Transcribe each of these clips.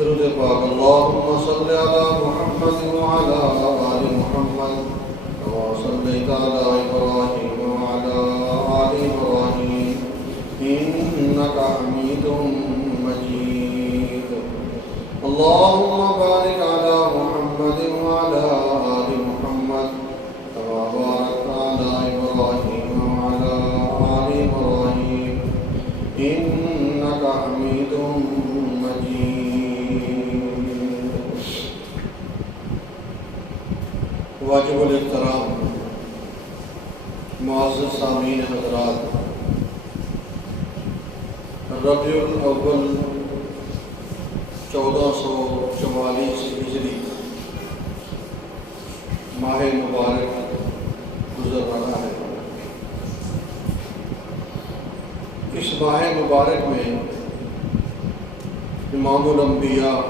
درود پاک اللهم صل على محمد وعلى آل محمد كما صليت على إبراهيم وعلى آل إبراهيم إنك حميد مجيد اللهم بارك على محمد وعلى آل محمد كما باركت على إبراهيم وعلى آل إبراهيم إنك حميد مجيد. واجب الاحترام معزز سامعین حضرات، ربیع الاول 1444 ہجری ماہ مبارک گزر رہا ہے. اس ماہ مبارک میں امام الانبیاء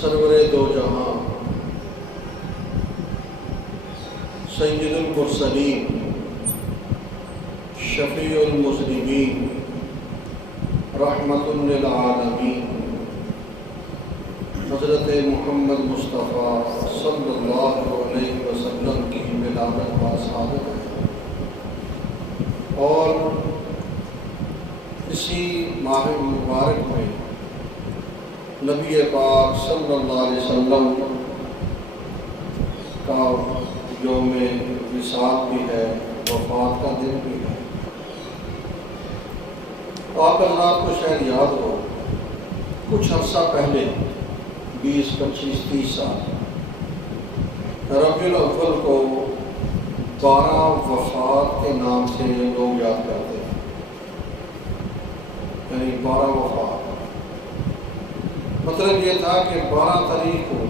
سرور دو جہاں سید المرسلین شفیع المذنبین رحمت للعالمین حضرت محمد مصطفیٰ صلی اللہ علیہ وسلم کی ولادت کا ثابت ہے، اور اسی ماہ مبارک میں نبی پاک صلی اللہ علیہ وسلم کا یوم وصال بھی ہے، وفات کا دن بھی ہے. آپ حضرات کو شاید یاد ہو، کچھ عرصہ پہلے 20 25 30 سال ربیع الاول کو 12 وفات کے نام سے لوگ یاد کرتے ہیں، یعنی 12 وفات. مطلب یہ تھا کہ 12 تاریخ کو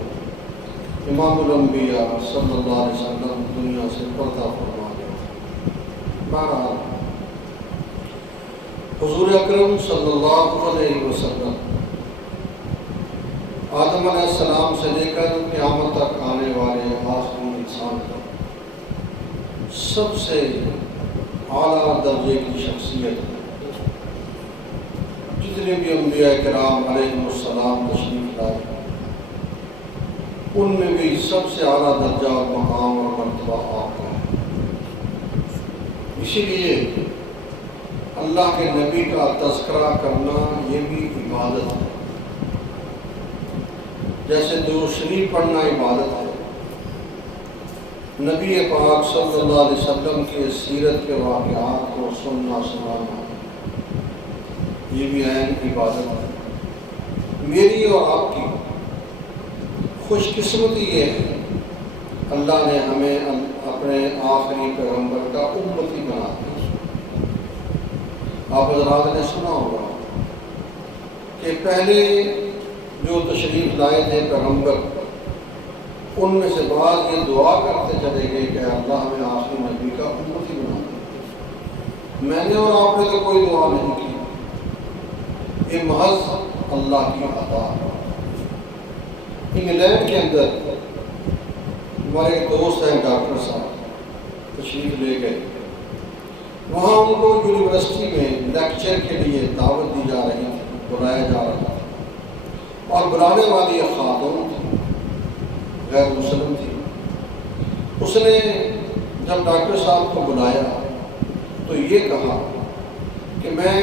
امام الانبیاء صلی اللہ علیہ وسلم دنیا سے پردہ فرما گئے. بہرحال حضور اکرم صلی اللہ علیہ وسلم آدم علیہ السلام سے لے کر قیامت تک آنے والے آخری انسان تک سب سے اعلیٰ درجے کی شخصیت ہے. جتنے بھی انبیاء کرام علیہم السلام تشریف لائے، ان میں بھی سب سے اعلیٰ درجہ اور مقام اور مرتبہ آپ کا ہے. اسی لیے اللہ کے نبی کا تذکرہ کرنا یہ بھی عبادت ہے. جیسے درود شریف پڑھنا عبادت ہے، نبی پاک صلی اللہ علیہ وسلم کی سیرت کے واقعات کو سننا سنانا یہ بھی عین عبادت ہے. میری اور آپ کی خوش قسمتی یہ ہے، اللہ نے ہمیں اپنے آخری پیغمبر کا امتی بنا دیا. آپ حضرات نے سنا ہوگا کہ پہلے جو تشریف لائے تھے پیغمبر، ان میں سے بعض یہ دعا کرتے چلے گئے کہ اللہ ہمیں آخری نبی کا امتی بنا دیا. میں نے اور آپ نے تو کوئی دعا نہیں کی، یہ محض اللہ کی عطا. انگلینڈ کے اندر ہمارے ایک دوست ہیں ڈاکٹر صاحب، تشریف لے گئے. وہاں ان کو یونیورسٹی میں لیکچر کے لیے دعوت دی جا رہی تھی، بلایا جا رہا تھا، اور بلانے والی ایک خاتون تھی، غیر مسلم تھی. اس نے جب ڈاکٹر صاحب کو بلایا تو یہ کہا کہ میں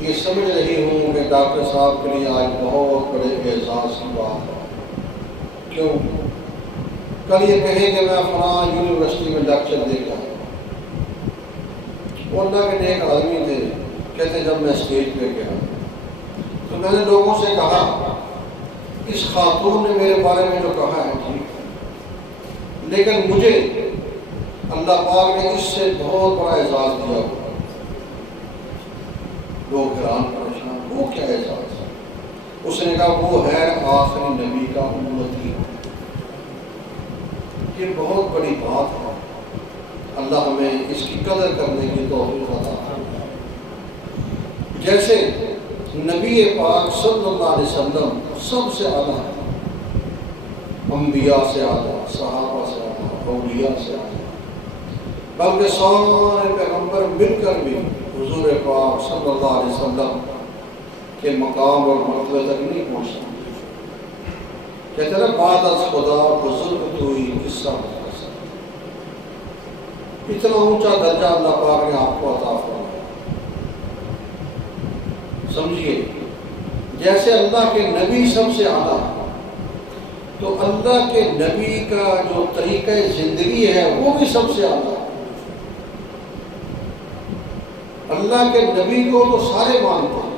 یہ سمجھ رہی ہوں کہ ڈاکٹر صاحب کے لیے آج بہت بڑے اعزاز کی بات ہے. کیوں؟ کل یہ کہیں کہ میں فلاں یونیورسٹی میں لیکچر دے گا. وہ اللہ کے نیک آدمی تھے. کہتے جب میں اسٹیج پہ گیا تو میں نے لوگوں سے کہا اس خاتون نے میرے بارے میں جو کہا ہے ٹھیک، لیکن مجھے اللہ پاک نے اس سے بہت بڑا اعزاز دیا ہوا. لوگ حیران پریشان، وہ کیا اعزاز؟ اس نے کہا وہ ہے آخری نبی کا امتی. یہ بہت بڑی بات ہے. اللہ ہمیں اس کی قدر کرنے کی توفیق عطا فرمائے. جیسے نبی پاک صلی اللہ علیہ وسلم سب سے اعلیٰ ہے، انبیاء سے اعلیٰ، صحابہ سے اعلیٰ، اولیاء سے اعلیٰ، بلکہ سارے پیغمبر مل کر بھی حضور پاک صلی اللہ علیہ وسلم کے مقام اور مرتبے تک نہیں پہنچ سکتے. کہتے ہیں نا بعد از خدا بزرگ توئی قصہ بتا سکتا. اتنا اونچا درجہ اللہ پاک نے آپ کو عطا فرمایا. سمجھیے جیسے اللہ کے نبی سب سے اعلیٰ ہے تو اللہ کے نبی کا جو طریقہ زندگی ہے وہ بھی سب سے اعلیٰ ہے. اللہ کے نبی کو تو سارے مانتے ہیں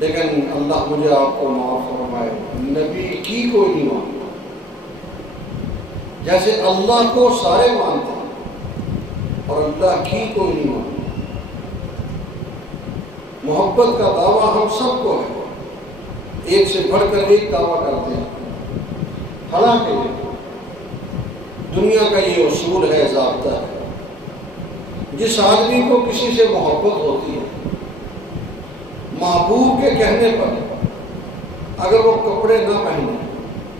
لیکن اللہ مجھے آپ کو معاف فرمائے نبی کی کوئی نہیں مانتا. جیسے اللہ کو سارے مانتے ہیں اور اللہ کی کوئی نہیں مانتا. محبت کا دعویٰ ہم سب کو ہے, ایک سے بڑھ کر ایک دعویٰ کرتے ہیں. حالانکہ دنیا کا یہ اصول ہے, ضابطہ ہے, جس آدمی کو کسی سے محبت ہوتی ہے محبوب کے کہنے پر اگر وہ کپڑے نہ پہنے,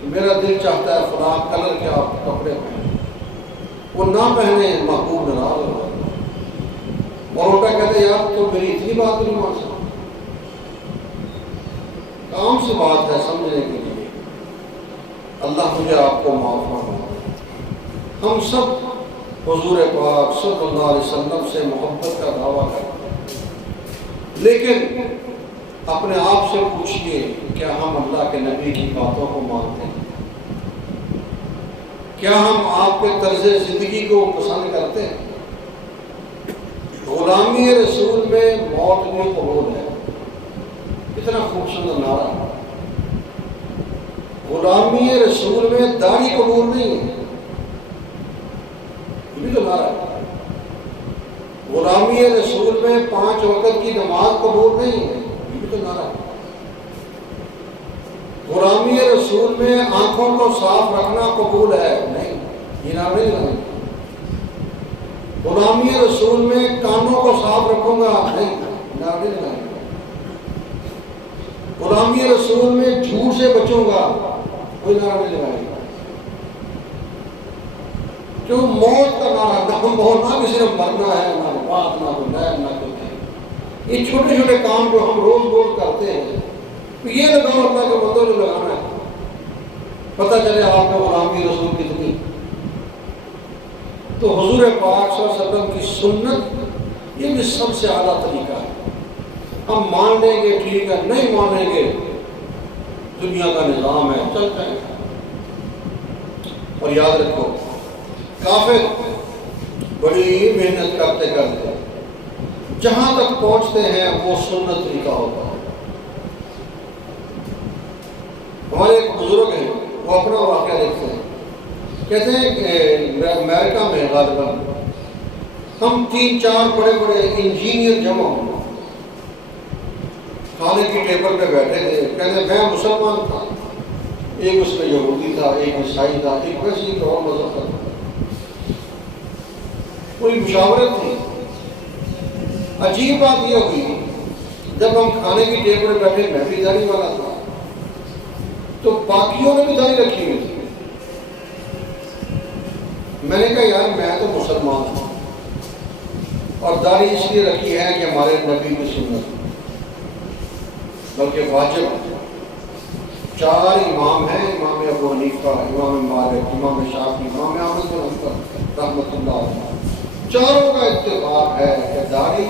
میرا دل چاہتا ہے فلاں کلر کے آپ کپڑے پہنے, وہ نہ پہنے, محبوب ناراض ہو جاتا ہے اور الٹا کہتے ہیں یار تو میری اتنی بات نہیں مان سکتا. کام سے بات ہے سمجھنے کے لیے. اللہ مجھے آپ کو معاف فرمائے. ہم سب حضور پاک صلی اللہ علیہ وسلم سے محبت کا دعویٰ کرتے ہیں لیکن اپنے آپ سے پوچھئے کیا ہم اللہ کے نبی کی باتوں کو مانتے ہیں؟ کیا ہم آپ کے طرز زندگی کو پسند کرتے ہیں؟ غلامی رسول میں موت بھی قبول ہے. کتنا خوبصورت نعرہ. غلامی رسول میں داڑھی قبول نہیں ہے, یہ بھی تو نعرہ ہے. غلامی رسول میں 5 وقت کی نماز قبول نہیں ہے, یہ بھی تو نعرہ ہے. غلامی رسول میں آنکھوں کو صاف رکھنا قبول ہے, نہیں, یہ نعرہ نہیں لگیں. غلامی رسول میں کانوں کو صاف رکھوں گا, نہیں, نعرہ نہیں لگیں. غلامی رسول میں جھوٹ سے بچوں گا, کوئی نعرہ نہیں لگائے گا. جو موت کا نعرہ, نہ موت, نہ کسی نے مرنا ہے, نہ بات, نہ کوئی نئے, نہ کوئی نئے. یہ چھوٹے چھوٹے کام جو ہم روز روز کرتے ہیں تو یہ لگاؤ اللہ کے بندوں نے لگانا ہے, پتہ چلے آپ نے غلامی رسول کتنی. تو حضور پاک صلی اللہ علیہ وسلم کی سنت یہ بھی سب سے اعلیٰ طریقہ ہے. ہم مان لیں گے ٹھیک ہے, نہیں مانیں گے دنیا کا نظام ہے, چلتا ہے. اور یاد رکھو کافر بڑی محنت کرتے کرتے جہاں تک پہنچتے ہیں وہ سنت طریقہ ہوتا ہے. ہمارے ایک بزرگ ہیں, وہ اپنا واقعہ لکھتے ہیں, کہتے ہیں کہ امریکہ میں غالباً ہم 3-4 بڑے بڑے انجینئر جمع ہوئے, کھانے کی ٹیبل پہ بیٹھے تھے. کہتے ہیں میں مسلمان تھا, ایک اس میں یہودی تھا, ایک عیسائی تھا, ایک ویسے ہی اور مذہب تھا. کوئی مشاورت تھی. عجیب بات یہ ہوئی جب ہم کھانے کی ٹیبل پہ بیٹھے, میں بھی داڑھی والا تھا تو باقیوں نے بھی داڑھی رکھی ہوئی تھی. میں نے کہا یار میں تو مسلمان ہوں اور داڑھی اس لیے رکھی ہے کہ ہمارے نبی کی سنت, بلکہ واجب. 4 امام ہیں, امام ابو حنیفہ, امام مالک, امام شافعی, امام احمد بن حنبل رحمۃ اللہ علیہ. چاروں کا اتفاق ہے کہ داڑھی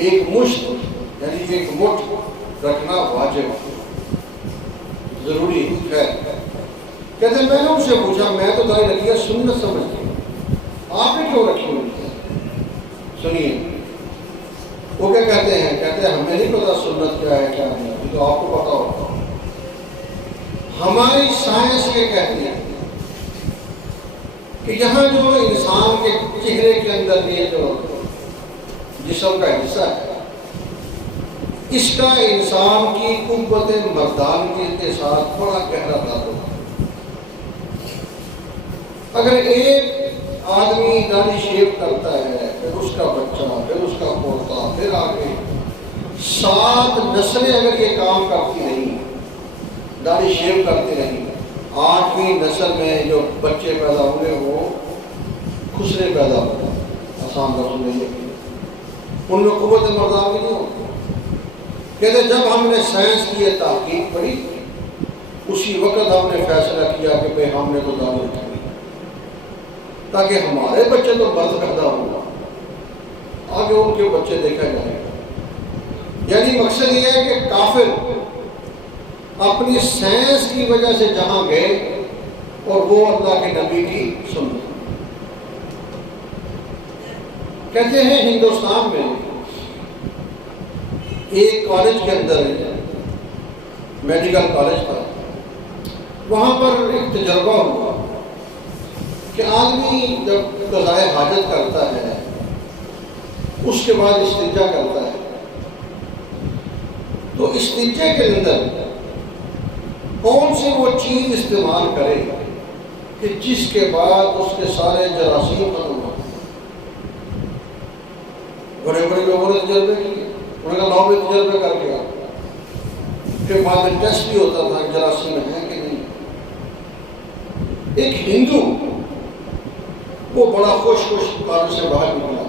ایک مشت یعنی ایک مٹھ رکھنا واجب ضروری ہے. کہتے ہیں میں نے ان سے پوچھا, میں تو داڑھی رکھی ہے سنت سمجھتی ہوں, آپ نے کیوں رکھی ہوئی ہے؟ سنیے وہ کیا کہتے ہیں, کہتے ہیں ہمیں نہیں پتا سنت کیا ہے کیا نہیں, یہ تو آپ کو پتا ہوتا. ہماری سائنس یہ کہتی ہے کہ یہاں جو انسان کے چہرے کے اندر یہ جو جسم کا حصہ ہے اس کا انسان کی قوت مردانگی کے ساتھ بڑا گہرا تعلق ہے. اگر ایک آدمی داڑھی شیو کرتا ہے, پھر اس کا بچہ, پھر اس کا پوتا, پھر آگے 7 نسلیں اگر یہ کام کرتی رہی, داڑھی شیو کرتی رہی, 8ویں نسل میں جو بچے پیدا ہوئے وہ خسرے پیدا ہوئے. آسان لفظ میں یہ ان میں قوت مردانگی نہیں ہوتی. کہتے جب ہم نے سائنس کی یہ تحقیق پڑھی اسی وقت ہم نے فیصلہ کیا کہ بھئی ہم نے تو دعوت اٹھانی تاکہ ہمارے بچے تو مرد پیدا ہوگا، آگے ان کے بچے دیکھا جائے گا۔ یعنی مقصد یہ ہے کہ کافر اپنی سائنس کی وجہ سے جہاں گئے اور وہ اللہ کے نبی کی سنت۔ کہتے ہیں ہندوستان میں ایک کالج کے اندر میڈیکل کالج تھا، وہاں پر ایک تجربہ ہوا کہ آدمی جب قضائے حاجت کرتا ہے اس کے بعد استنجا کرتا ہے تو استنجے کے اندر کون سی وہ چیز استعمال کرے کہ جس کے بعد اس کے سارے جراثیم ختم ہو۔ بڑے بڑے لوگوں نے تجربے کیے، انہوں نے کہا تجربے کر کے پھر بعد میں ٹیسٹ بھی ہوتا تھا جراثیم ہیں کہ نہیں۔ ایک ہندو وہ بڑا خوش کالج سے باہر نکلا،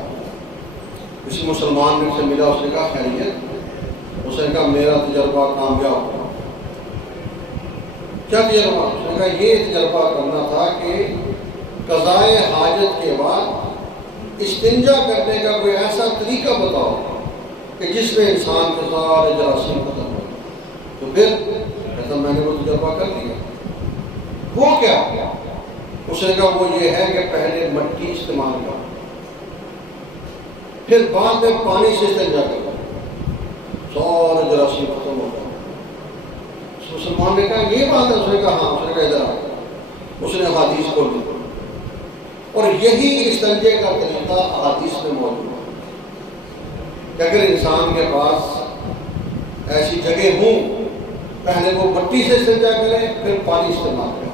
کسی مسلمان سے ملا، اس نے کہا خیریت؟ اس نے کہا میرا تجربہ کامیاب ہوا۔ کیا تجربہ؟ اس نے کہا یہ تجربہ کرنا تھا کہ قضائے حاجت کے بعد استنجا کرنے کا کوئی ایسا طریقہ بتاؤ کہ جس میں انسان کے سارے جراثیم ختم ہو۔ تو پھر کہتا میں نے وہ تجربہ کر لیا۔ وہ کیا؟ اس نے کہا وہ یہ ہے کہ پہلے مٹی استعمال کرو، پھر بعد میں پانی سے استنجا کرو، سارے جراثیم ختم ہو گئے۔ مسلمان نے کہا یہ بات ہے؟ اس نے کہا ہاں۔ اس نے کہا ادھر آ۔ اس نے حدیث کو لی اور یہی استنجے کا طریقہ حدیث میں موجود ہے کہ اگر انسان کے پاس ایسی جگہ ہوں پہلے وہ مٹی سے استنجا کرے پھر پانی استعمال کرے۔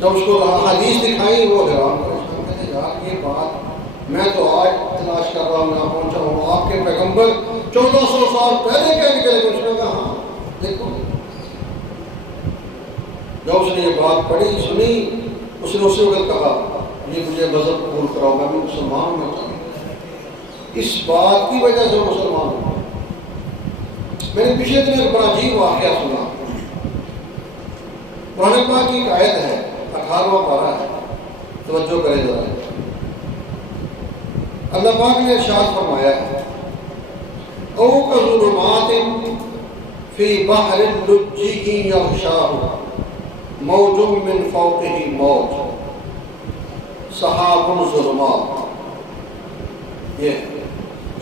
جب اس کو حدیث دکھائی وہ حیران ہو، کہتے یار یہ بات میں تو آج تلاش کر رہا ہوں، یہاں پہنچا ہوں، آپ کے پیغمبر 1400 سال پہلے کہہ کے چلے گئے۔ اس نے کہا ہاں دیکھو۔ جب اس نے یہ بات پڑھی سنی، اس نے اسی وقت کہا یہ مجھے مذہب قبول کراؤ، میں بھی مسلمان ہوں۔ اس بات کی وجہ سے مسلمان ہوں۔ میں نے پچھلے دن ایک بڑا عجیب واقعہ سنا۔ قرآن پاک کی ایک آیت ہے، 18واں پارہ ہے، توجہ کرے ذرا۔ اللہ پاک نے ارشاد فرمایا ہے او کظلمات فی بحر لجی یغشاہ موج من فوقہ موج سحاب ظلمات۔ یہ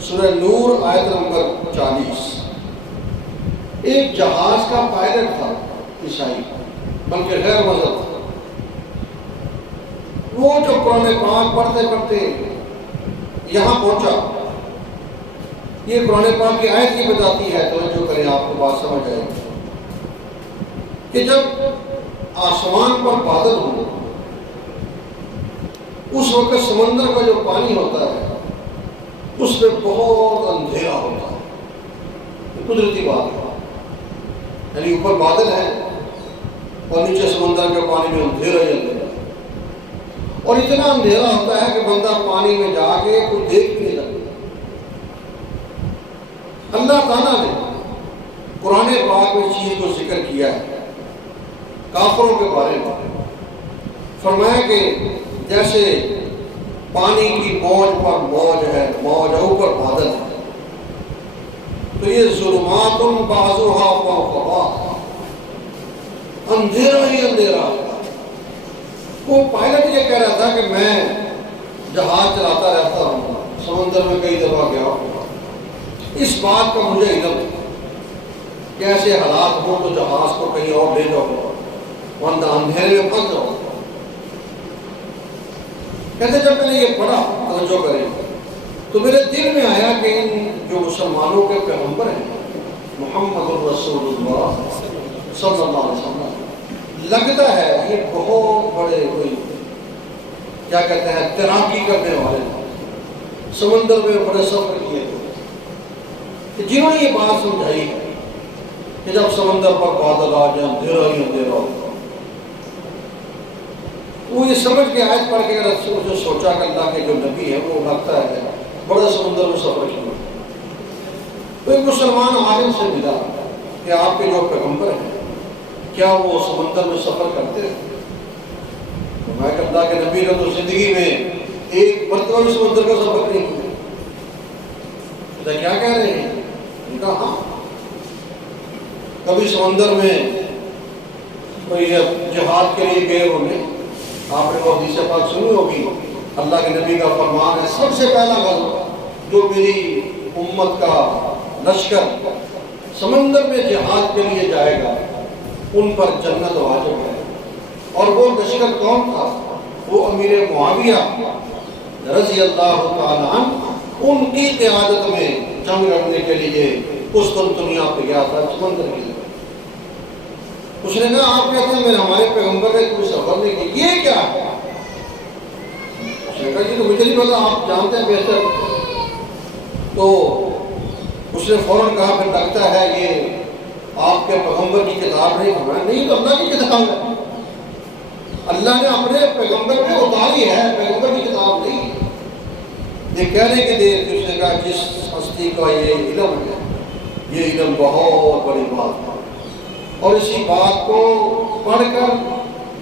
سورہ نور آیت نمبر 40۔ ایک جہاز کا پائلٹ تھا عیسائی، بلکہ غیر مذہب تھا۔ وہ جو قرآن پاک پڑھتے پڑھتے یہاں پہنچا، یہ قرآن پاک کی آیت کی بتاتی ہے، توجہ کریں آپ کو بات سمجھ آئے گی، کہ جب آسمان پر بادل ہوں اس وقت سمندر کا جو پانی ہوتا ہے اس میں بہت اندھیرا ہوتا ہے۔ قدرتی بات ہے، یعنی اوپر بادل ہے اور نیچے سمندر کے پانی میں اندھیرا ہی اندھیرا، اور اتنا اندھیرا ہوتا ہے کہ بندہ پانی میں جا کے کچھ دیکھ بھی نہیں لگتا۔ اللہ تعالیٰ نے قرآن پاک میں اس چیز کو ذکر کیا ہے کافروں کے بارے میں، فرمایا کہ جیسے پانی کی موج پر موج ہے، موج اوپر بادل ہے، تو یہ ظلمات بعضھا فوق بعض، اندھیرا ہی اندھیرا ہے۔ وہ پائلٹ یہ کہہ رہا تھا کہ میں جہاز چلاتا رہتا ہوں، سمندر میں کئی دفعہ گیا ہوں، اس بات کا مجھے علم ہے کہ ایسے حالات ہوں تو جہاز کو کہیں اور لے جاؤ، ورنہ اندھیرے میں پھنس جاؤ۔ کہتے جب میں نے یہ پڑھا، توجہ کریں، تو میرے دل میں آیا کہ ان جو مسلمانوں کے پیغمبر ہیں محمد الرسول اللہ صلی اللہ علیہ وسلم، لگتا ہے یہ بہت بڑے کوئی کیا کہتے ہیں تیراکی کرنے والے ہیں، سمندر میں بڑے سفر کیے تھے، کہ جنہوں نے یہ بات سمجھائی ہے کہ جب سمندر پر بادل آ جائیں اندھیرا ہی اندھیرا ہو، وہ یہ سمجھ کے آیت پڑھ کے اگر سوچا کہ اللہ کے جو نبی ہے وہ لگتا ہے بڑے سمندر میں سفر کیا، تو ایک مسلمان عالم سے ملا کہ آپ کے جو پیغمبر ہیں کیا وہ سمندر میں سفر کرتے ہیں؟ تو میں کہ اللہ کے نبی نے تو زندگی میں ایک مرتبہ بھی سمندر کا سفر نہیں کیا۔ تو کیا کہہ رہے ہیں؟ ان کا ہاں، کبھی سمندر میں کوئی جہاد کے لیے گئے ہوں گے، آپ نے وہ حدیث پاک سنی ہوگی، اللہ کے نبی کا فرمان ہے سب سے پہلا غزوہ جو میری امت کا لشکر سمندر میں جہاد کے لیے جائے گا ان پر جنت واجب ہے۔ اور وہ لشکر کون تھا؟ وہ امیر معاویہ رضی اللہ تعالیٰ عنہ، ان کی قیادت میں جنگ لڑنے کے لیے قسطنطنیہ پہ گیا تھا سمندر کے لیے۔ اس نے کہا آپ کہتے ہیں ہمارے پیغمبر نے کوئی سفر نہیں کی، یہ کیا ہے؟ اس نے کہا یہ تو مجھے نہیں پتا، آپ جانتے ہیں بہتر۔ تو اس نے فوراً کہا پھر لگتا ہے یہ آپ کے پیغمبر کی کتاب نہیں، فرمایا نہیں تو اللہ کی کتاب ہے، اللہ نے اپنے پیغمبر پہ اتاری ہے، پیغمبر کی کتاب نہیں۔ یہ کہنے کے لیے اس نے کہا جس ہستی کا یہ علم ہے، یہ علم بہت بڑی بات ہے، اور اسی بات کو پڑھ کر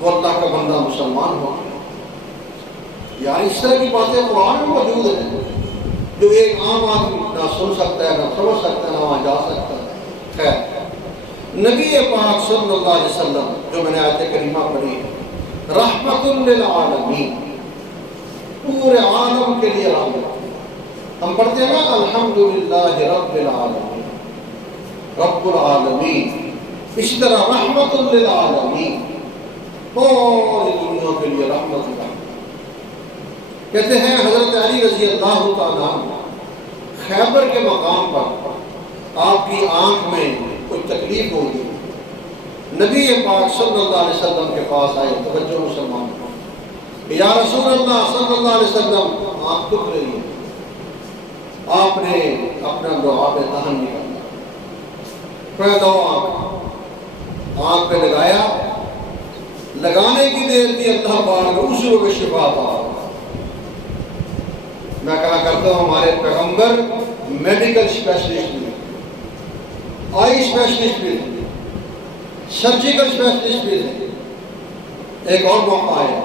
وہ اللہ کا بندہ مسلمان ہو گیا۔ یعنی اس طرح کی باتیں قرآن میں موجود ہیں جو ایک عام آدمی نہ سن سکتا ہے، نہ سمجھ سکتا ہے، نہ وہاں جا سکتا ہے۔ خیر، نبی پاک صلی اللہ علیہ وسلم جو میں نے آیت کریمہ پڑھی ہے، رحمت للعالمین، پورے عالم کے لیے رحمت۔ ہم پڑھتے ہیں نا الحمدللہ رب العالمین، رب العالمین، اسی طرح رحمت للعالمین، پوری دنیا کے لیے رحمت اللہ۔ کہتے ہیں حضرت علی رضی اللہ تعالیٰ خیبر کے مقام پر آپ کی آنکھ میں کوئی تکلیف ہوگی، نبی پاک صلی اللہ علیہ وسلم کے پاس آئے، توجہ مسلمان، یا رسول اللہ صلی اللہ علیہ وسلم آنکھ دکھ رہی ہے۔ آپ نے اپنا لعاب دہن نکالا، پہلا آنکھ پہ لگایا، لگانے کی دیر تھی اللہ پاک نے اسی وقت شفا عطا۔ میں کہا کرتا ہوں ہمارے پیغمبر میڈیکل اسپیشلسٹ بھی، آئی اسپیشلسٹ بھی، سرجیکل اسپیشلسٹ بھی تھے۔ ایک اور موقع آیا،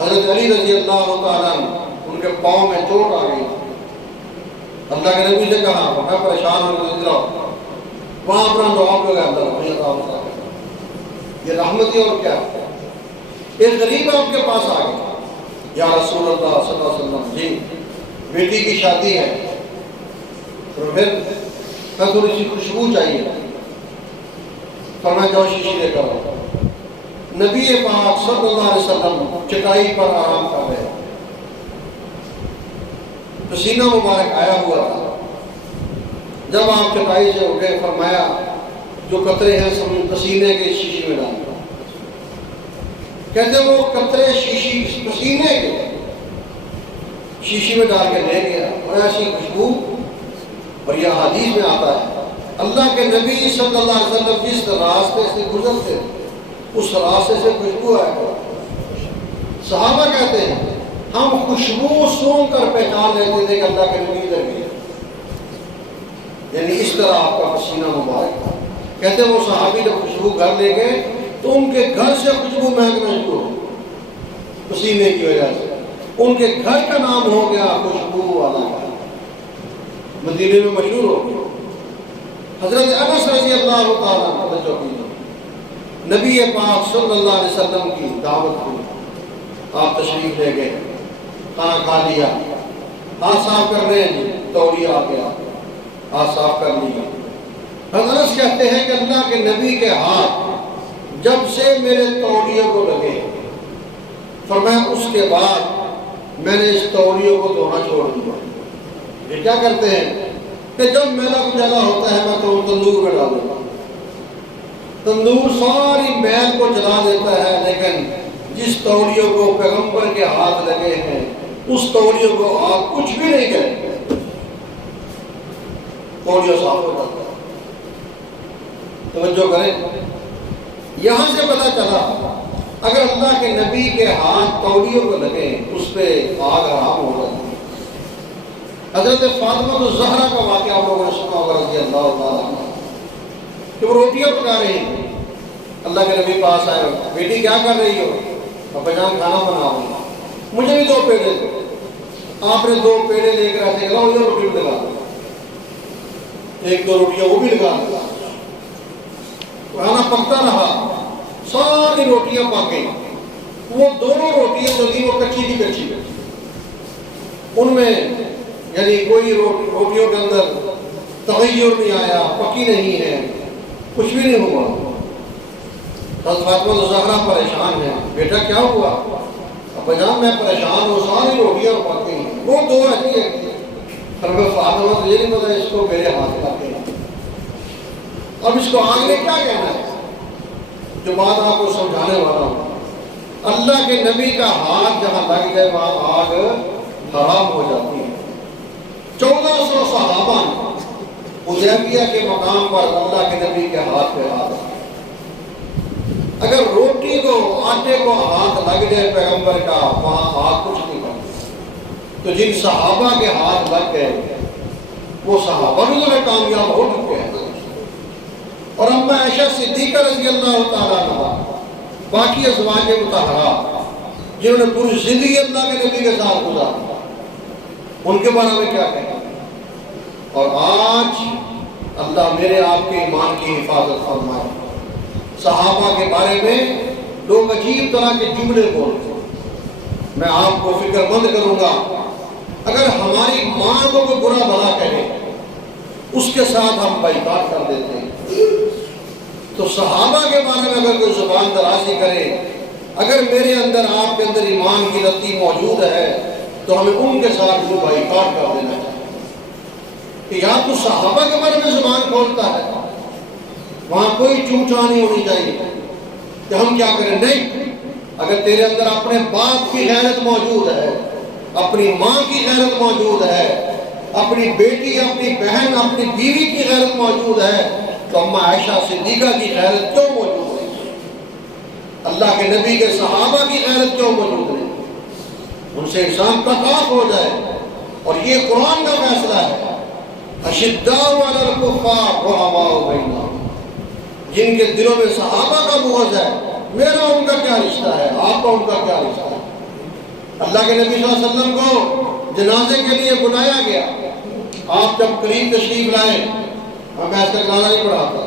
حضرت علی رضی اللہ تعالیٰ ان کے پاؤں میں چوٹ آ گئی، اللہ کے نبی سے کہا میں پریشان ہوں گا، وہاں اپنا دعا لگا اللہ یہ رحمتی اور کیا ہے۔ ایک غریب آپ کے پاس آ گیا، یا رسول اللہ صلی اللہ علیہ وسلم جی بیٹی کی شادی ہے، تو پھر تھوڑی سی خوشبو چاہیے، فرمایا جاؤ شیشی لے کر آؤ۔ نبی پاک صلی اللہ علیہ وسلم چٹائی پر آرام کر رہے، پسینہ مبارک آیا ہوا تھا۔ جب آپ چٹائی سے اٹھے فرمایا جو قطرے ہیں سب پسینے کے شیشی میں ڈال دو۔ کہتے وہ قطرے شیشی پسینے کے شیشی میں ڈال کے لے گیا، اور ایسی خوشبو، اور یہ حدیث میں آتا ہے اللہ کے نبی صلی اللہ علیہ وسلم جس راستے سے گزرتے اس راستے سے خوشبو آئے۔ صحابہ کہتے ہیں ہم خوشبو سونگ کر پہچان لیتے تھے کہ اللہ کے نبی ادھر گئے، یعنی اس طرح آپ کا پسینہ مبارک تھا۔ کہتے وہ صحابی جب خوشبو گھر لے گئے تو ان کے گھر سے خوشبو مہکنا شروع ہو، پسینے کی وجہ سے ان کے گھر کا نام ہو گیا خوشبو والا گھر، مدینے میں مشہور ہو گیا۔ حضرت انس رضی اللہ تعالیٰ توجہ کیجیے، نبی پاک صلی اللہ علیہ وسلم کی دعوت ہوئی، آپ تشریف لے گئے، کھانا کھا لیا، ہاتھ صاف کر رہے ہیں، تولیہ آ گیا، ہاتھ صاف کر لیا۔ حضرت انس کہتے ہیں کہ اللہ کے نبی کے ہاتھ جب سے میرے تولیے کو لگے، فرمایا اس کے بعد میں نے اس تولیے کو دھونا چھوڑ دیا۔ یہ کیا کرتے ہیں کہ جب میلا کچلا ہوتا ہے میں تو تندور میں ڈال دیتا ہوں، تندور ساری میل کو جلا دیتا ہے، لیکن جس تولیے کو پیغمبر کے ہاتھ لگے ہیں اس تولیے کو آگ کچھ بھی نہیں کرے، تولیہ صاف ہو جاتا ہے۔ توجہ کریں، یہاں سے پتہ چلا اگر اللہ کے نبی کے ہاتھ تولیوں کو لگے اس پہ آگ حرام ہو جاتی ہے۔ حضرت فاطمہ الزہرا کا واقعہ آپ لوگوں نے سنا ہوگا رضی اللہ تعالیٰ عنہ، کہ وہ روٹیاں پکا رہی ہیں، اللہ کے نبی پاس آئے، بیٹی کیا کر رہی ہو؟ ابا جان کھانا بنا رہا ہوں، مجھے بھی 2 پیڑے دو۔ آپ نے 2 پیڑے لے کر ایسے کہا یہ روٹی بھی لگا دو، 1-2 روٹیاں وہ بھی لگا دو، کھانا پکتا رہا، ساری روٹیاں پک گئی۔ وہ دونوں روٹیاں جو تھی وہ کچی کی کچی، ان میں یعنی کوئی روٹیوں کے اندر تغیر نہیں آیا، پکی نہیں ہے، کچھ بھی نہیں ہوا۔ حضرت فاطمہ الزہرا پریشان ہے، بیٹا کیا ہوا؟ ابا جان میں پریشان ہوں، ساری روٹیاں پک گئی، وہ 2 ایسی ہے۔ فاطمہ تو یہ نہیں پتا اس کو میرے ہاتھ لاتے ہیں، اب اس کو آگ نے کیا کہنا ہے؟ جو بات آپ کو سمجھانے والا ہوں، اللہ کے نبی کا ہاتھ جہاں لگ جائے وہاں آگ حرام ہو جاتی ہے۔ 1400 صحابہ حدیبیہ کے مقام پر اللہ کے نبی کے ہاتھ پہ ہاتھ، اگر روٹی کو آٹے کو ہاتھ لگ جائے پیغمبر کا وہاں آگ کچھ نہیں بنتی۔ تو جن صحابہ کے ہاتھ لگ گئے وہ صحابہ بھی جو کامیاب ہو چکے ہیں۔ اور اما عائشہ صدیقہ رضی اللہ تعالیٰ عنہ، باقی ازواج مطہرات جنہوں نے پوری زندگی اللہ کے نبی کے ساتھ گزاری، ان کے بارے میں کیا کہیں؟ اور آج اللہ میرے آپ کے ایمان کی حفاظت فرمائے۔ صحابہ کے بارے میں لوگ عجیب طرح کے جملے بولتے ہیں، میں آپ کو فکر مند کروں گا، اگر ہماری ماں کو کوئی برا بھلا کہے اس کے ساتھ ہم بائیکاٹ کر دیتے ہیں۔ تو صحابہ کے بارے میں اگر کوئی زبان درازی کرے، اگر میرے اندر آپ کے اندر ایمان کی رتی موجود ہے تو ہمیں ان کے ساتھ جو بائیکاٹ کر دینا چاہیے کہ یا تو صحابہ کے بارے میں زبان کھولتا ہے، وہاں کوئی چوچا نہیں ہونی چاہیے کہ ہم کیا کریں۔ نہیں، اگر تیرے اندر اپنے باپ کی غیرت موجود ہے، اپنی ماں کی غیرت موجود ہے، اپنی بیٹی، اپنی بہن، اپنی بیوی کی غیرت موجود ہے، تو اما عائشہ صدیقہ کی غیرت کیوں موجود ہے؟ اللہ کے نبی کے صحابہ کی غیرت کیوں موجود ہے؟ ان سے انسان کا خاص ہو جائے، اور یہ قرآن کا فیصلہ ہے۔ اشداء علی الکفار رحماء بینہم، جن کے دلوں میں صحابہ کا بغض ہے، میرا ان کا کیا رشتہ ہے، آپ کا ان کا کیا رشتہ ہے؟ اللہ کے نبی صلی اللہ علیہ وسلم کو جنازے کے لیے بلایا گیا، آپ جب قریب تشریف لائے، میں اس کا جنازہ نہیں پڑھاتا۔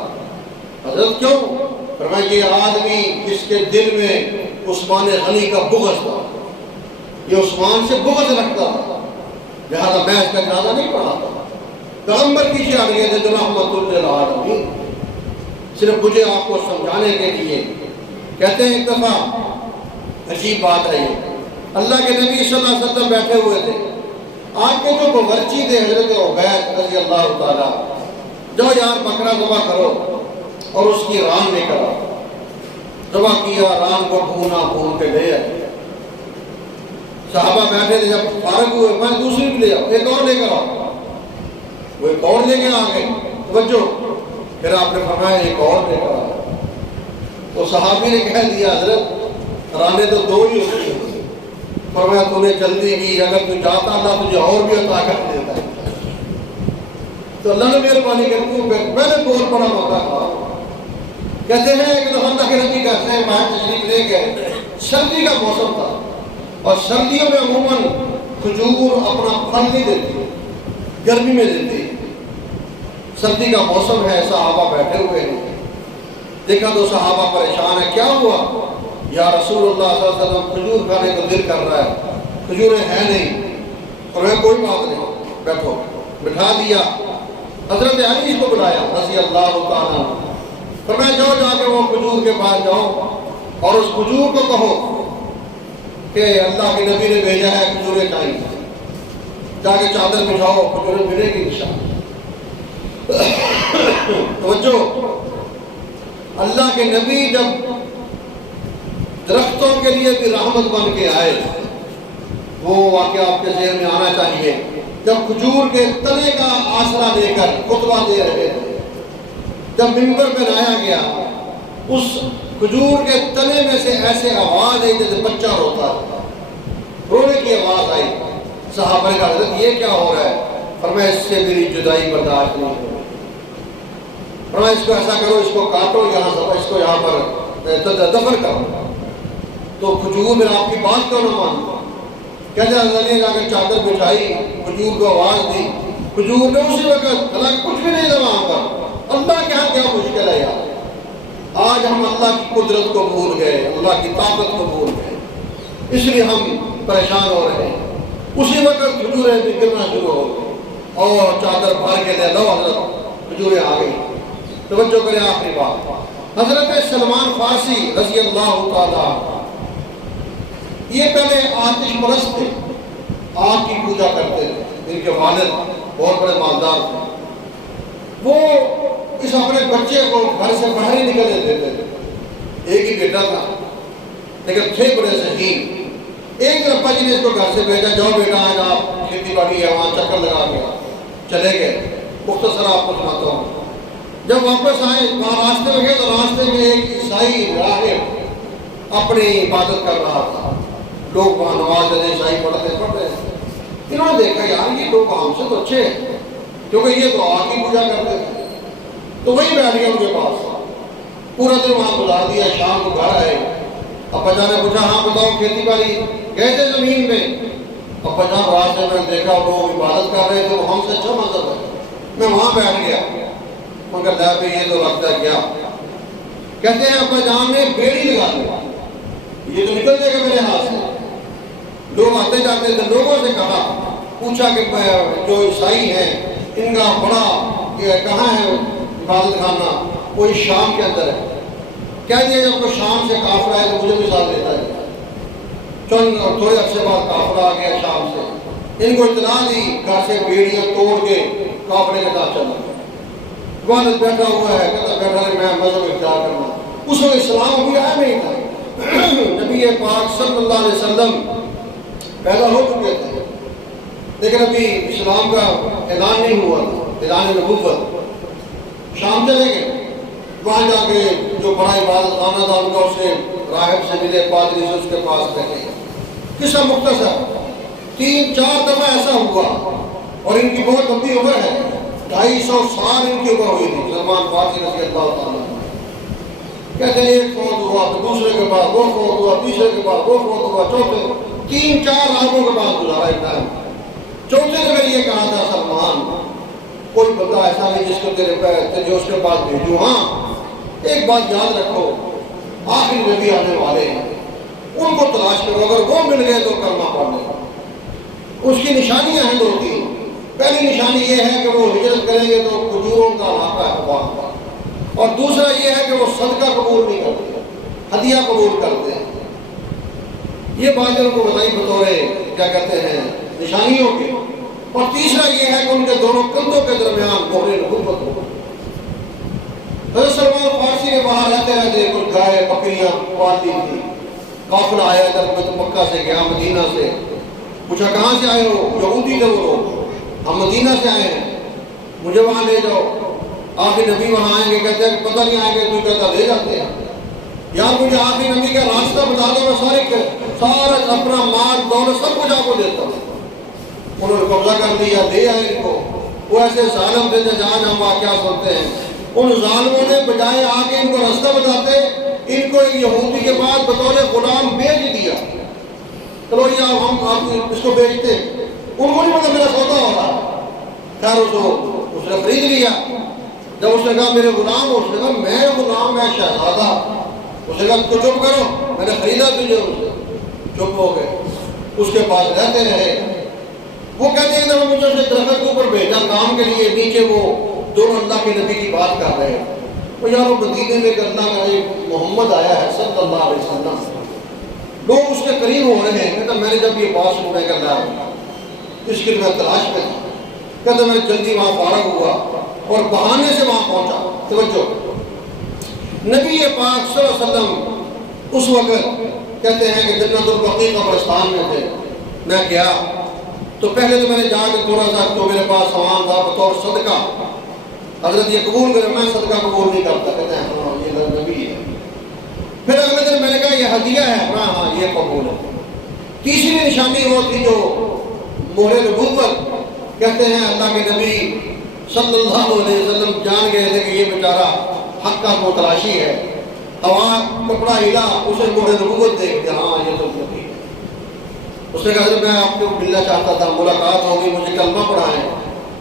حضرت کیوں؟ فرمایا یہ آدمی جس کے دل میں عثمان غنی کا بغض تھا، یہ عثمان سے بغض رکھتا تھا، لہذا میں اس کا جنازہ نہیں پڑھاتا۔ پیغمبر کی شریعت ہے جو رحمت للعالمین، صرف مجھے آپ کو سمجھانے کے لیے کہتے ہیں۔ ایک دفعہ عجیب بات ہے، یہ اللہ کے نبی صلی اللہ علیہ وسلم بیٹھے ہوئے تھے، آپ کے جو باورچی تھے حضرت عبید رضی اللہ تعالیٰ، جاؤ یار بکرا ذبح کرو اور اس کی ران لے کر آؤ۔ ذبح کیا، ران کو بھون کے لے آئے۔ صحابہ بیٹھے تھے، جب فارغ ہوئے میں دوسری بھی لے آؤ، ایک اور لے کر آؤ، وہ ایک اور لے کے آ گئے، توجہ، پھر آپ نے فرمایا ایک اور لے کر آؤ۔ تو صحابی نے کہہ دیا حضرت رانے تو 2 ہی ہوتی ہیں، فرمایا تو نے جلدی کی، اگر تو چاہتا اللہ تجھے اور بھی عطا کر دیتا ہے۔ تو اللہ نے مہربانی کر کے میں نے بول پڑا ہوتا تھا۔ کہتے ہیں کہ اللہ کے نبی کہتے ہیں باہر تشریف لے گئے، سردی کا موسم تھا، اور سردیوں میں عموماً کھجور اپنا پھل نہیں دیتی، گرمی میں دیتی۔ سردی کا موسم ہے، صحابہ بیٹھے ہوئے ہیں، دیکھا تو صحابہ پریشان ہے، کیا ہوا یا رسول اللہ صلی اللہ علیہ وسلم؟ کھجور کھانے کو دل کر رہا ہے، کھجوریں ہیں نہیں۔ اور میں کوئی بات نہیں، بیٹھو، بٹھا دیا۔ حضرت علی کو بلایا رضی اللہ تعالیٰ، فرمایا جاؤ جا کے وہ کھجور کے پاس جاؤ اور اس کھجور کو کہو کہ اللہ کے نبی نے بھیجا ہے، کھجوریں چاہیے، جا کے چادر بچھاؤ، کھجوریں ملے گی انشاءاللہ۔ توجہ، اللہ کے نبی جب درختوں کے لیے بھی رحمت بن کے آئے، وہ واقعہ آپ کے ذہن میں آنا چاہیے، جب کھجور کے تنے کا آسرا لے کر خطبہ دے رہے تھے، جب منبر پہ لایا گیا، اس کھجور کے تنے میں سے ایسے آواز آئی جیسے بچہ روتا ہے، رونے کی آواز آئی۔ صحابہ نے کہا حضرت یہ کیا ہو رہا ہے؟ فرمایا اس سے میری جدائی برداشت نہیں ہوگی، فرمایا اس کو ایسا کرو، اس کو کاٹو یہاں سے، اس کو یہاں پر دفن کرو۔ تو کھجور میں آپ کی بات کیوں نہ مانتا؟ کہتے ہیں جا کے چادر بچھائی، کھجور کو آواز دی، کھجور نے اسی وقت، حالانکہ کچھ بھی نہیں تھا وہاں پر، اللہ کے ہاں کیا مشکل ہے یار۔ آج ہم اللہ کی قدرت کو بھول گئے، اللہ کی طاقت کو بھول گئے، اس لیے ہم پریشان ہو رہے ہیں۔ اسی وقت کھجوریں بھی گرنا شروع ہو گئی اور چادر بھر کے لے لو حضرت کھجوریں آ گئی۔ توجہ کریں آخری بات، حضرت سلمان فارسی رضی اللہ تعالیٰ، یہ پہلے آتش پرست تھے، آگ کی پوجا کرتے تھے، ان کے والد بہت بڑے مالدار تھے۔ وہ اس اپنے بچے کو گھر سے باہر ہی نکلنے دیتے تھے، ایک ہی بیٹا تھا لیکن تھے بڑے ذہین۔ ایک دن ابا جی نے اس کو گھر سے بھیجا، جاؤ بیٹا آج آپ کھیتی باڑی ہے وہاں چکر لگا کے چلے گئے۔ مختصر آپ کو سناتا ہوں، جب واپس آئے وہاں راستے میں گئے تو راستے میں ایک عیسائی راہب اپنی عبادت کر رہا تھا، لوگ وہاں نماز عیسائی پڑھ رہے تھے۔ انہوں نے دیکھا یار یہ لوگ ہم سے تو اچھے ہیں، کیونکہ یہ تو آگ کی پوجا کرتے تھے، تو وہی بیٹھ گیا ان کے پاس، پورا دن وہاں گزار دیا۔ شام کو گھر آئے، ابا جان نے پوچھا ہاں بتاؤ کھیتی باڑی گئے تھے زمین میں؟ ابا جان راستے میں دیکھا لوگ عبادت کر رہے تھے، وہ ہم سے اچھا مذہب ہے، میں وہاں بیٹھ گیا۔ ان کا لے بھی یہ تو لگتا ہے کیا؟ کہتے ہیں ابا جان نے بیڑی لگا دی، یہ تو نکل جائے گا میرے ہاتھ سے۔ لوگ آتے جاتے تھے، لوگوں سے کہا، پوچھا کہ جو عیسائی ہیں ان کا بڑا کہاں ہے عبادت خانہ؟ کوئی شام کے اندر ہے۔ کہہ دیا جب کوئی شام سے کافر آئے تو مجھے بھی ساتھ لیتا ہے۔ چند تھوڑے عرصے بعد کافر آ گیا شام سے، ان کو اطلاع دی، گھر سے بیڑیاں توڑ کے کافرے کے ساتھ چلا۔ والد بیٹھا ہوا ہے، کہتا بیٹھا ہے میں مذہب اختیار کرنا۔ اس وقت اسلام ابھی آیا نہیں تھا، نبی پاک صلی اللہ علیہ وسلم پیدا ہو چکے تھے لیکن ابھی اسلام کا اعلان نہیں ہوا تھا، اعلان نبوت۔ شام چلے گئے، وہاں جا کے جو بڑا عبادت خانہ تھا ان کا اسے راہب سے ملے، پادری سے اس کے پاس بیٹھے۔ قصہ مختصر، 3-4 دفعہ ایسا ہوا اور ان کی بہت لمبی عمر ہے، 250 سال ان کی عمر ہوئی تھی سلمان فارسی رضی اللہ تعالیٰ۔ کہتے ہیں ایک فوت ہوا تو دوسرے کے بعد وہ فوت ہوا، تیسرے کے بعد وہ فوت ہوا، چوتھے 3-4 راہبوں کے بعد گزارا ایک ٹائم۔ چوتھے نے میں یہ کہا تھا سلمان کوئی بندہ ایسا نہیں جس کو جو اس کے پاس بھیجوں، ہاں ایک بات یاد رکھو، آخری نبی آنے والے ہیں، ان کو تلاش کرو، اگر وہ مل گئے تو کلمہ پڑھ لو۔ اس کی نشانیاں ہیں 2-3۔ پہلی نشانی یہ ہے کہ وہ ہجرت کریں گے تو کھجوروں کا علاقہ ہے وہاں کا، اور دوسرا یہ ہے کہ وہ صدقہ قبول نہیں کرتے، ہدیہ قبول کرتے ہیں۔ یہ باتیں ان کو بتائی بطور کیا کہتے ہیں نشانیوں کے۔ اور تیسرا یہ ہے کہ ان کے دونوں کندھوں کے درمیان مہر نبوت ہو۔ حضرت سلمان فارسی کے باہر رہتے رہتے کچھ گائے بکریاں پالتی تھی، قافلہ آیا ادھر مکہ سے گیا مدینہ سے، پوچھا کہاں سے آئے ہو؟ یہودی تھے وہ لوگ، ہم مدینہ سے آئے ہیں، مجھے وہاں لے جاؤ۔ آخری نبی وہاں آئیں گے، کہتے ہیں پتہ نہیں آئیں گے، تو کہتا لے جاتے ہیں یار، مجھے آخری نبی کا راستہ بتا دو، میں سارا اپنا مال دولت سب کچھ آپ کو دیتا ہوں۔ انہوں نے قبضہ کر لیا، دے آئے ان کو۔ وہ ایسے ظالم تھے جہاں ہم واقعات سنتے ہیں، ان ظالموں نے بجائے آ کے ان کو راستہ بتاتے، ان کو ایک یہودی کے پاس بطور غلام بیچ دیا۔ چلو یہ ہم آپ اس کو بیچتے، ان کو نہیں پتا میرا سودا ہو رہا۔ خیر اس نے خرید لیا۔ جب اس نے کہا میرے غلام ہو، اس نے کہا میں غلام، میں شہزادہ۔ اس نے کہا تو چپ کرو، میں نے خریدا تجھے۔ چپ ہو گئے، اس کے پاس رہتے رہے۔ وہ کہتے ہیں جب مجھے درخت کے اوپر بھیجا کام کے لیے، نیچے وہ دونوں اللہ کے نبی کی بات کر رہے ہیں۔ وہ یار وہ مدینے میں اللہ کا ایک محمد آیا ہے صلی اللہ علیہ وسلم، لوگ اس کے قریب ہو رہے ہیں۔ کہتا میں نے جب یہ بات سنی میں کہتا اس کے میں تلاش میں تھا، کہتا میں جلدی وہاں فارغ ہوا اور بہانے سے وہاں پہنچا۔ توجہ، نبی پاک صلی اللہ علیہ وسلم اس وقت کہتے ہیں کہ جنت البقیع قبرستان میں تھے۔ میں گیا تو پہلے تو میں نے جا کے تھوڑا سا جو میرے پاس سامان تھا بطور صدقہ، حضرت یہ قبول کرے، میں صدقہ قبول نہیں کرتا۔ کہتے ہیں ہاں یہ نبی ہے۔ پھر اگلے دن میں نے کہا یہ ہدیہ ہے، ہاں یہ قبول ہے۔ تیسری نشانی وہ تھی جو مہر نبوت، کہتے ہیں اللہ کے نبی صلی اللہ علیہ وسلم جان گئے تھے کہ یہ بیچارہ حق کا متلاشی ہے. ہوا کپڑا ہلا, اسے موڑے نبوت دیکھتے, ہاں یہ تو نبی ہے. اس نے کہا حضرت میں آپ کو ملنا چاہتا تھا, ملاقات ہوگی, مجھے کلمہ پڑھائیں.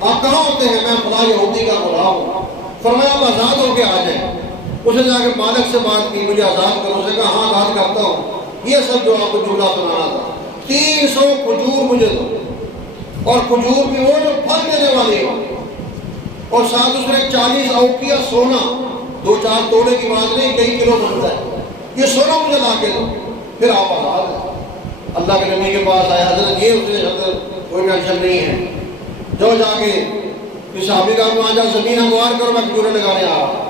آپ کہاں ہوتے ہیں؟ میں فلاں یہودی کا ملا ہوں. فرمایا آپ آزاد ہو کے آ جائیں. اس نے جا کے مالک سے بات کی, مجھے آزاد کرو. اس نے کہا ہاں آزاد کرتا ہوں. یہ سب جو آپ کو جملہ سنانا تھا, 300 کھجور مجھے دو, اور کھجور بھی وہ جو پھل دینے والی ہو, اور ساتھ اس میں 40 اوقیہ سونا, 2-4 توڑے کی بات نہیں, کئی کلو بنتا ہے, یہ سونا مجھے لا کے دو, پھر آپ آزاد ہیں. اللہ کے نبی کے پاس آیا, حضرت یہ اس نے حضرت کوئی ٹینشن نہیں ہے, جو جا کے اس صحابی کا وہاں جا زمین ہموار کرو, میں کھجوریں لگانے آ رہا.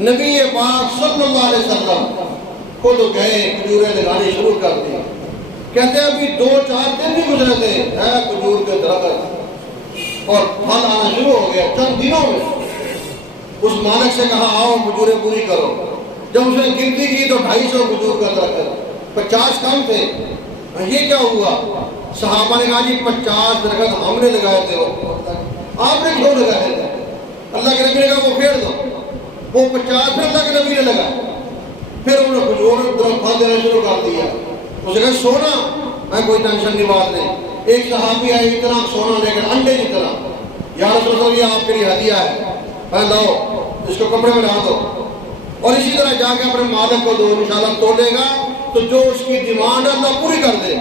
نبی پاک صلی اللہ علیہ وسلم خود گئے, کھجوریں لگانے شروع کر دی. کہتے ہیں ابھی 2-4 دن بھی گزرے تھے, ہے کھجور کے درخت اور پھل آنا شروع ہو گیا. چند دنوں میں اس مالک سے کہا آؤ کھجوریں پوری کرو. جب اس نے گنتی کی تو 250 کھجور کا درخت, 50 کم تھے. یہ کیا ہوا؟ صحابہ نے کہا جی 50 درخت ہم نے لگائے تھے, آپ نے کیوں لگائے تھے؟ اللہ کے نبی نے کہا وہ پھیر دو. وہ 50 پھر اللہ کے نبی نے لگائے. پھر انہوں نے کھجور درخت پھل دینا شروع کر دیا. اس نے کہا سونا, میں کوئی ٹینشن کی بات نہیں. ایک صحابی آئے اتنا سونا لے کر, انڈے جتنا, یا رسول اللہ یہ آپ کے لیے ہدیہ ہے, پہن لاؤ, اس کو کپڑے میں ڈال دو, اور اسی طرح جا کے اپنے مالک کو دو, انشاءاللہ تولے گا تو جو اس کی ڈیمانڈ ہے اللہ پوری کر دے.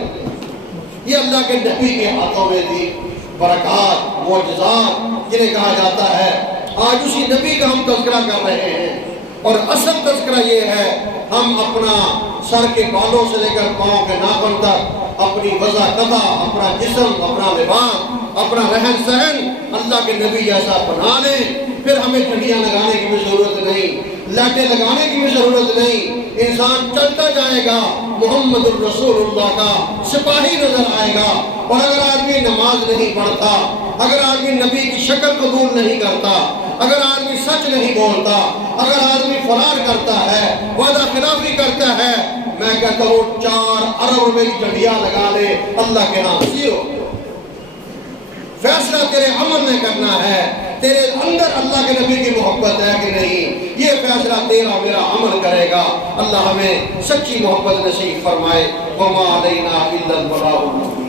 یہ اللہ کے نبی کے ہاتھوں میں تھی برکات, معجزات جنہیں کہا جاتا ہے. آج اسی نبی کا ہم تذکرہ کر رہے ہیں, اور اصل تذکرہ یہ ہے ہم اپنا سر کے بالوں سے لے کر پاؤں کے ناخن تک اپنی وضع قضا, اپنا جسم, اپنا لباس, اپنا رہن سہن اللہ کے نبی جیسا بنا لیں. پھر ہمیں چڑیاں لگانے کی بھی ضرورت نہیں, لاٹیں لگانے کی بھی ضرورت نہیں. انسان چلتا جائے گا, محمد الرسول اللہ کا سپاہی نظر آئے گا. اور اگر آدمی نماز نہیں پڑھتا, اگر آدمی نبی کی شکل قبول نہیں کرتا, اگر آدمی سچ نہیں بولتا, اگر آدمی فرار کرتا ہے, وعدہ خلافی کرتا ہے, میں کہتا ہوں 4 ارب روپے کی چڑیا لگا لے, اللہ کے ہاں 0. فیصلہ تیرے عمل نے کرنا ہے, تیرے اندر اللہ کے نبی کی محبت ہے کہ نہیں, یہ فیصلہ تیرا میرا عمل کرے گا. اللہ ہمیں سچی محبت نصیب فرمائے. وما علینا الا البلاغ المبین.